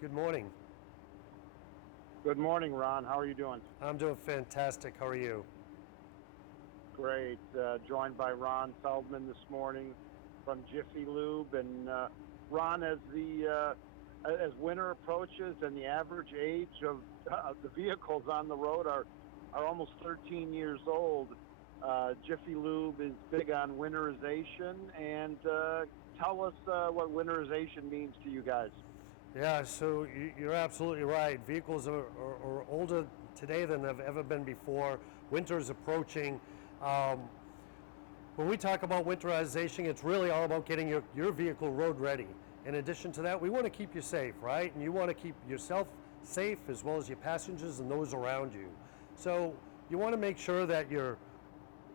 Good morning. Good morning, Ron. How are you doing? I'm doing fantastic. How are you? Great. Joined by Ron Feldman this morning from Jiffy Lube. And Ron, as winter approaches and the average age of the vehicles on the road are almost 13 years old, Jiffy Lube is big on winterization. And tell us what winterization means to you guys. Yeah, so you're absolutely right. Vehicles are older today than they've ever been before. Winter is approaching. When we talk about winterization, it's really all about getting your vehicle road ready. In addition to that, we want to keep you safe, right? And you want to keep yourself safe as well as your passengers and those around you. So you want to make sure that your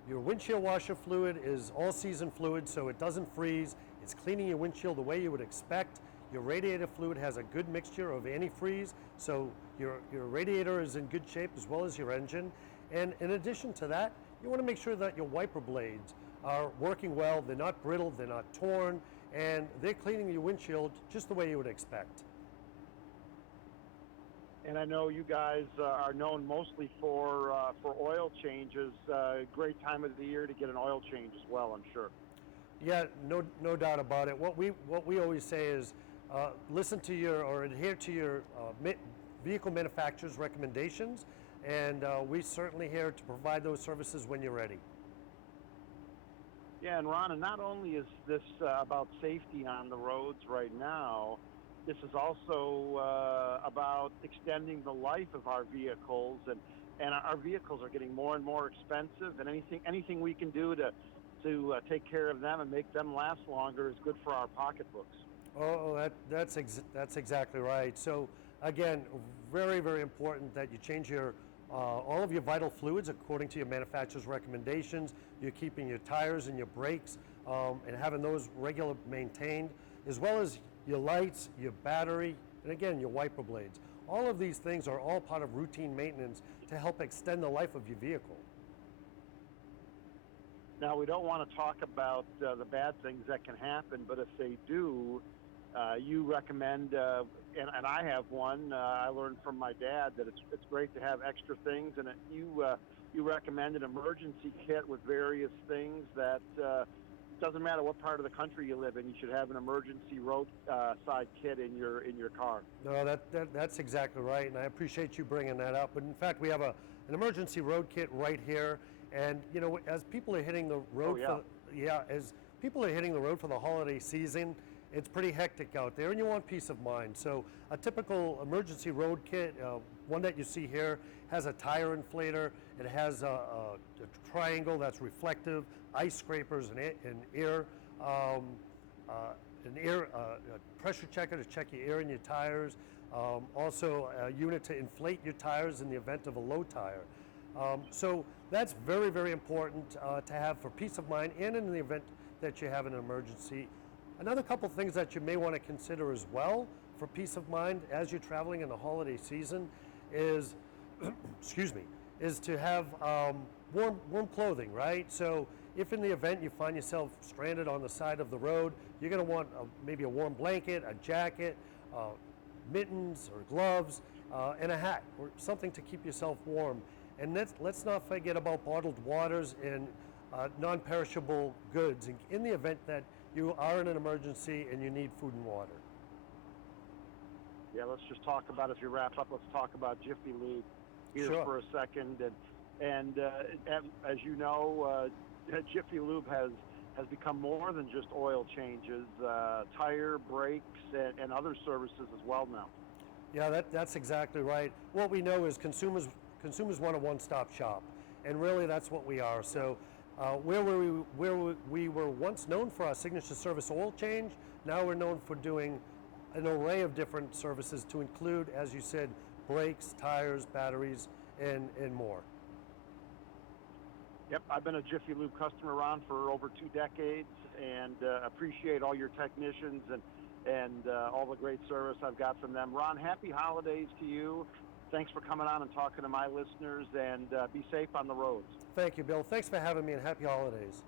windshield washer fluid is all-season fluid, so it doesn't freeze. It's cleaning your windshield the way you would expect. Your radiator fluid has a good mixture of antifreeze, so your radiator is in good shape as well as your engine. And in addition to that, you want to make sure that your wiper blades are working well, they're not brittle, they're not torn, and they're cleaning your windshield just the way you would expect. And I know you guys are known mostly for oil changes. Great time of the year to get an oil change as well, I'm sure. Yeah, no doubt about it. What we always say is listen to or adhere to your vehicle manufacturer's recommendations, and we're certainly here to provide those services when you're ready. Yeah, and Ron, and not only is this about safety on the roads right now, this is also about extending the life of our vehicles, and our vehicles are getting more and more expensive, and anything we can do to take care of them and make them last longer is good for our pocketbooks. Oh, that's exactly right. So again, very, very important that you change your all of your vital fluids according to your manufacturer's recommendations. You're keeping your tires and your brakes and having those regular maintained, as well as your lights, your battery, and again, your wiper blades. All of these things are all part of routine maintenance to help extend the life of your vehicle. Now, we don't want to talk about the bad things that can happen, but if they do, you recommend, and I have one. I learned from my dad that it's great to have extra things, and you recommend an emergency kit with various things that doesn't matter what part of the country you live in. You should have an emergency roadside kit in your car. No, that's exactly right, and I appreciate you bringing that up. But in fact, we have an emergency road kit right here, and you know, as people are hitting the road, as people are hitting the road for the holiday season, it's pretty hectic out there, and you want peace of mind. So a typical emergency road kit, one that you see here, has a tire inflator. It has a triangle that's reflective, ice scrapers, and air. A pressure checker to check your air in your tires, also a unit to inflate your tires in the event of a low tire. So that's very, very important to have for peace of mind and in the event that you have an emergency. Another couple things that you may want to consider as well for peace of mind as you're traveling in the holiday season is, is to have warm clothing, right? So if in the event you find yourself stranded on the side of the road, you're going to want maybe a warm blanket, a jacket, mittens or gloves, and a hat or something to keep yourself warm. And let's not forget about bottled waters and non-perishable goods in the event that you are in an emergency and you need food and water. Yeah, let's just talk about, as we wrap up, let's talk about Jiffy Lube here for a second. And as you know, Jiffy Lube has become more than just oil changes, tire, brakes, and other services as well now. Yeah, that's exactly right. What we know is consumers want a one-stop shop, and really that's what we are. So where we were once known for our signature service oil change, now we're known for doing an array of different services to include, as you said, brakes, tires, batteries, and more. Yep, I've been a Jiffy Lube customer, Ron, for over 2 decades, and appreciate all your technicians and all the great service I've got from them. Ron, happy holidays to you. Thanks for coming on and talking to my listeners, and be safe on the roads. Thank you, Bill. Thanks for having me, and happy holidays.